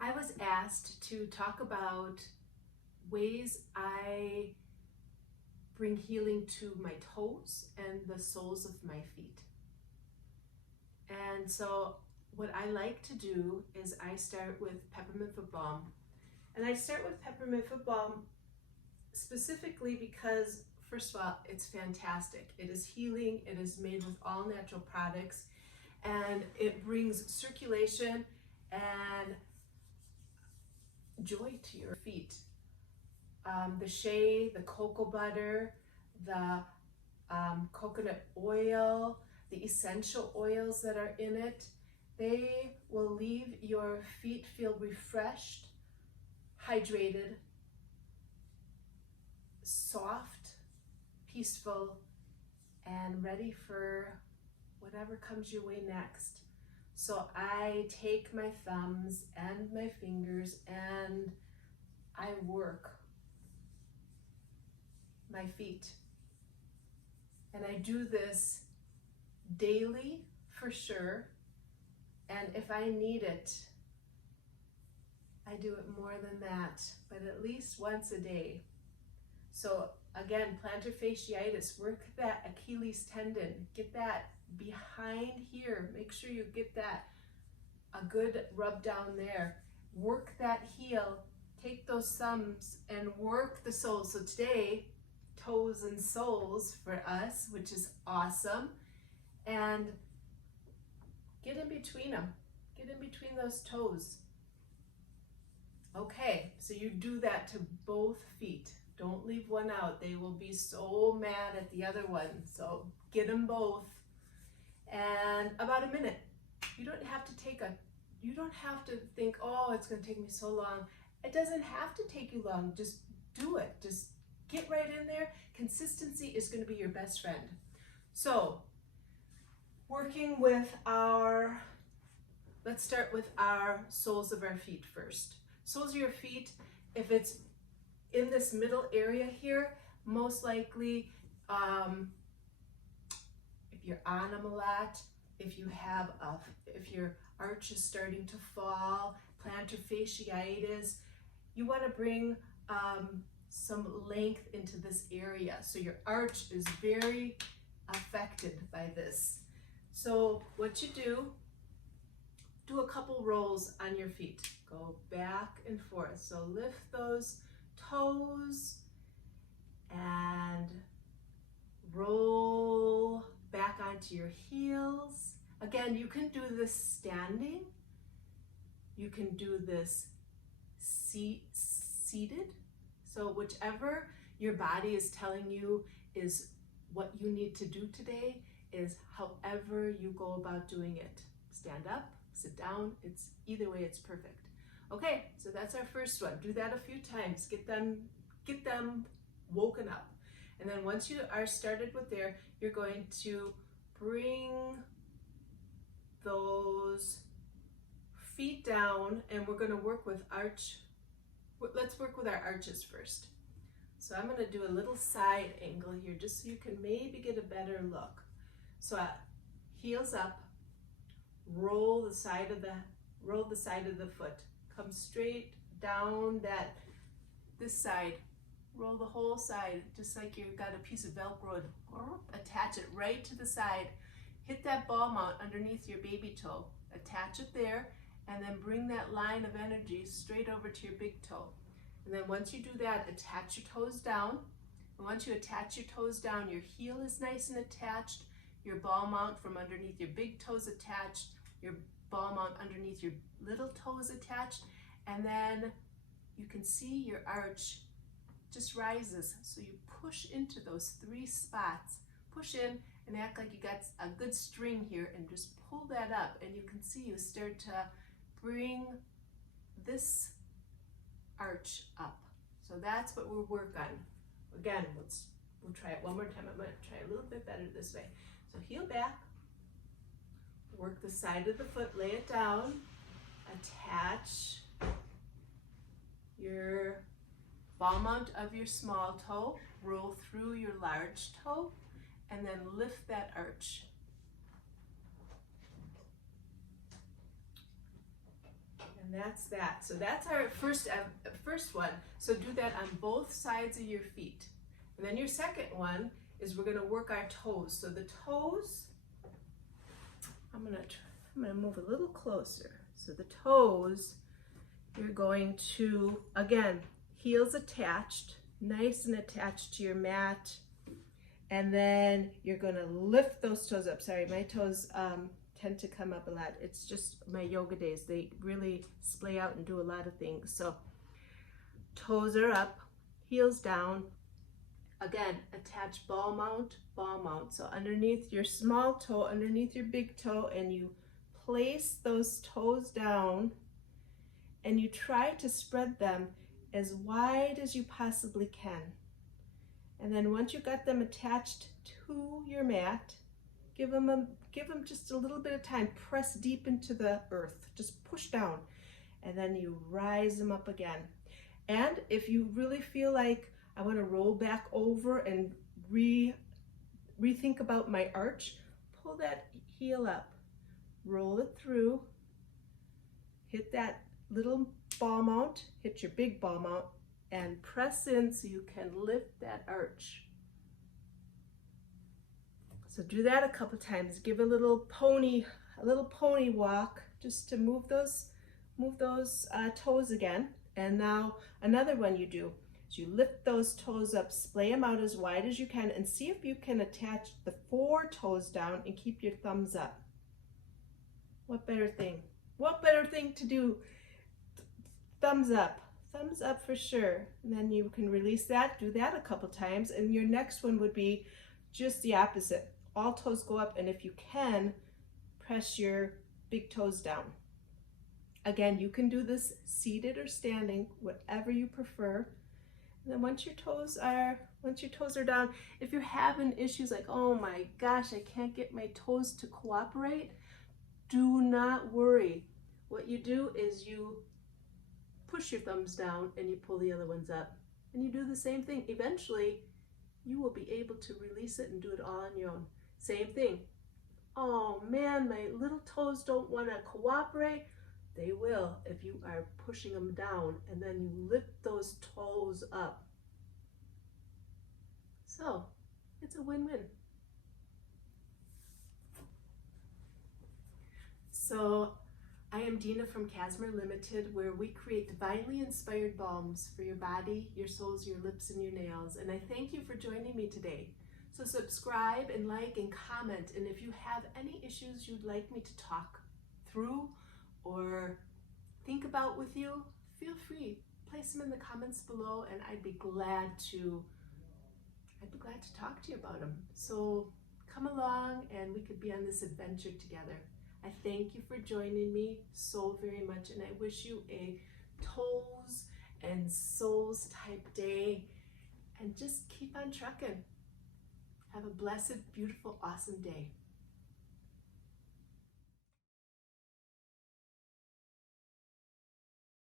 I was asked to talk about ways I bring healing to my toes and the soles of my feet. And so what I like to do is I start with Peppermint Foot Balm. And I start with Peppermint Foot Balm specifically because, first of all, it's fantastic. It is healing, it is made with all natural products, and it brings circulation and joy to your feet. The shea, the cocoa butter, the coconut oil, the essential oils that are in it, they will leave your feet feel refreshed, hydrated, soft, peaceful, and ready for whatever comes your way next. So I take my thumbs and my fingers and I work my feet. And I do this daily for sure. And if I need it, I do it more than that, but at least once a day. So again, plantar fasciitis, work that Achilles tendon, get that behind here. Make sure you get that a good rub down there. Work that heel, take those thumbs and work the soles. So today, toes and soles for us, which is awesome. And get in between them. Get in between those toes. Okay, so you do that to both feet. Don't leave one out. They will be so mad at the other one. So get them both. And about a minute. You don't have to think, oh, it's going to take me so long. It doesn't have to take you long. Just do it. Just get right in there. Consistency is going to be your best friend. So working with let's start with our soles of our feet first. Soles of your feet, if it's in this middle area here, most likely if you're on them a lot, if your arch is starting to fall, plantar fasciitis, you want to bring some length into this area. So your arch is very affected by this. So what you do a couple rolls on your feet. Go back and forth. So lift those toes and roll back onto your heels. Again, you can do this standing. You can do this seated. So whichever your body is telling you is what you need to do today, is however you go about doing it. Stand up, sit down, it's either way, it's perfect. Okay, so that's our first one. Do that a few times. Get them woken up. And then once you are started with there, you're going to bring those feet down and we're going to work with let's work with our arches first. So I'm going to do a little side angle here just so you can maybe get a better look. So heels up, roll the side of the foot. Come straight down this side. Roll the whole side, just like you've got a piece of Velcro. Attach it right to the side. Hit that ball mount underneath your baby toe. Attach it there, and then bring that line of energy straight over to your big toe. And then once you do that, attach your toes down. And once you attach your toes down, your heel is nice and attached. Your ball mount from underneath your big toes attached. Your ball mount underneath your little toes attached. And then you can see your arch just rises. So you push into those 3 spots. Push in and act like you got a good string here and just pull that up. And you can see you start to bring this arch up. So that's what we'll work on. Again, we'll try it one more time. I'm going to try a little bit better this way. So heel back, work the side of the foot, lay it down, attach your ball mount of your small toe, roll through your large toe, and then lift that arch. And And that's that. So that's our first one. So do that on both sides of your feet. And then your second one is we're going to work our toes. So the toes, I'm going to move a little closer. So the toes, you're going to, again, heels attached, nice and attached to your mat. And then you're going to lift those toes up. Sorry, my toes tend to come up a lot. It's just my yoga days. They really splay out and do a lot of things. So toes are up, heels down. Again, attach ball mount, ball mount. So underneath your small toe, underneath your big toe, and you place those toes down and you try to spread them as wide as you possibly can. And then once you got them attached to your mat, give them just a little bit of time. Press deep into the earth. Just push down. And then you rise them up again. And if you really feel like I want to roll back over and rethink about my arch, pull that heel up. Roll it through. Hit that little ball mount. Hit your big ball mount. And press in so you can lift that arch. So do that a couple times. Give a little pony walk just to move those toes again. And now another one you do is you lift those toes up, splay them out as wide as you can, and see if you can attach the 4 toes down and keep your thumbs up. What better thing? What better thing to do? Thumbs up. Thumbs up for sure. And then you can release that, do that a couple times, and your next one would be just the opposite. All toes go up, and if you can, press your big toes down. Again, you can do this seated or standing, whatever you prefer. And then once your toes are down, if you're having issues like, oh my gosh, I can't get my toes to cooperate, do not worry. What you do is you push your thumbs down and you pull the other ones up. And you do the same thing. Eventually, you will be able to release it and do it all on your own. Same thing. Oh man, my little toes don't want to cooperate. They will if you are pushing them down, and then you lift those toes up. So it's a win-win. So I am Dina from Casimir Limited, where we create divinely inspired balms for your body, your soles, your lips, and your nails. And I thank you for joining me today. So subscribe and like and comment. And if you have any issues you'd like me to talk through or think about with you, feel free. Place them in the comments below, and I'd be glad to talk to you about them. So come along and we could be on this adventure together. I thank you for joining me so very much, and I wish you a toes and soles type day, and just keep on trucking. Have a blessed, beautiful, awesome day.